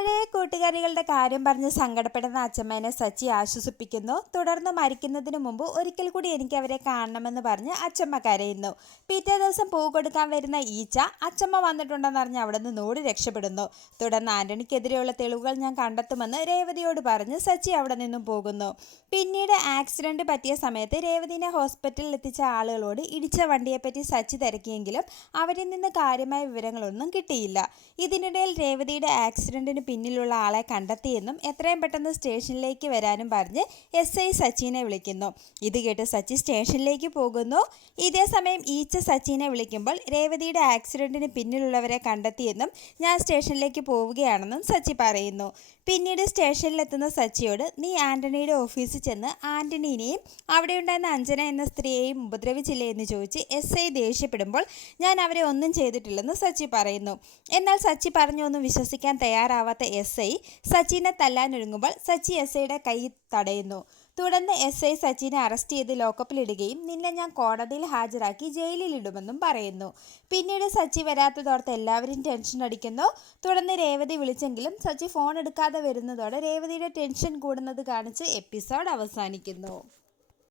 പഴയ കൂട്ടുകാരികളുടെ കാര്യം പറഞ്ഞ് സങ്കടപ്പെടുന്ന അച്ചമ്മേനെ സച്ചി ആശ്വസിപ്പിക്കുന്നു. തുടർന്ന് മരിക്കുന്നതിന് മുമ്പ് ഒരിക്കൽ കൂടി എനിക്ക് അവരെ കാണണമെന്ന് പറഞ്ഞ് അച്ചമ്മ കരയുന്നു. പിറ്റേ ദിവസം പൂ കൊടുക്കാൻ വരുന്ന ഈച്ച അച്ചമ്മ വന്നിട്ടുണ്ടെന്നറിഞ്ഞ് അവിടെ നിന്ന് ഓടി രക്ഷപ്പെടുന്നു. തുടർന്ന് ആന്റണിക്കെതിരെയുള്ള തെളിവുകൾ ഞാൻ കണ്ടെത്തുമെന്ന് രേവതിയോട് പറഞ്ഞ് സച്ചി അവിടെ നിന്നും പോകുന്നു. പിന്നീട് ആക്സിഡന്റ് പറ്റിയ സമയത്ത് രേവതിനെ ഹോസ്പിറ്റലിൽ എത്തിച്ച ആളുകളോട് ഇടിച്ച വണ്ടിയെപ്പറ്റി സച്ചി തിരക്കിയെങ്കിലും അവരിൽ നിന്ന് കാര്യമായ വിവരങ്ങളൊന്നും കിട്ടിയില്ല. ഇതിനിടയിൽ രേവതിയുടെ ആക്സിഡന്റിന് പിന്നിലുള്ള ആളെ കണ്ടെത്തിയെന്നും എത്രയും പെട്ടെന്ന് സ്റ്റേഷനിലേക്ക് വരാനും പറഞ്ഞ് SI സച്ചിനെ വിളിക്കുന്നു. ഇത് കേട്ട് സച്ചി സ്റ്റേഷനിലേക്ക് പോകുന്നു. ഇതേ സമയം ഈച്ച സച്ചിനെ വിളിക്കുമ്പോൾ രേവതിയുടെ ആക്സിഡന്റിന് പിന്നിലുള്ളവരെ കണ്ടെത്തിയെന്നും ഞാൻ സ്റ്റേഷനിലേക്ക് പോവുകയാണെന്നും സച്ചി പറയുന്നു. പിന്നീട് സ്റ്റേഷനിലെത്തുന്ന സച്ചിയോട് നീ ആന്റണിയുടെ ഓഫീസിൽ ചെന്ന് ആന്റണീനെയും അവിടെയുണ്ടായിരുന്ന അഞ്ജന എന്ന സ്ത്രീയെയും ഉപദ്രവിച്ചില്ലേ എന്ന് ചോദിച്ച് SI ദേഷ്യപ്പെടുമ്പോൾ ഞാൻ അവരെ ഒന്നും ചെയ്തിട്ടില്ലെന്ന് സച്ചി പറയുന്നു. എന്നാൽ സച്ചി പറഞ്ഞൊന്നും വിശ്വസിക്കാൻ തയ്യാറാവാത്ത SI സച്ചിനെ തല്ലാനൊരുങ്ങുമ്പോൾ സച്ചി SIയുടെ കൈ തടയുന്നു. തുടർന്ന് SI സച്ചിനെ അറസ്റ്റ് ചെയ്ത് ലോക്കപ്പിലിടുകയും നിന്നെ ഞാൻ കോടതിയിൽ ഹാജരാക്കി ജയിലിൽ ഇടുമെന്നും പറയുന്നു. പിന്നീട് സച്ചി വരാത്തതോർത്ത് എല്ലാവരും ടെൻഷൻ അടിക്കുന്നു. തുടർന്ന് രേവതി വിളിച്ചെങ്കിലും സച്ചി ഫോൺ എടുക്കാതെ വരുന്നതോടെ രേവതിയുടെ ടെൻഷൻ കൂടുന്നത് കാണിച്ച് എപ്പിസോഡ് അവസാനിക്കുന്നു.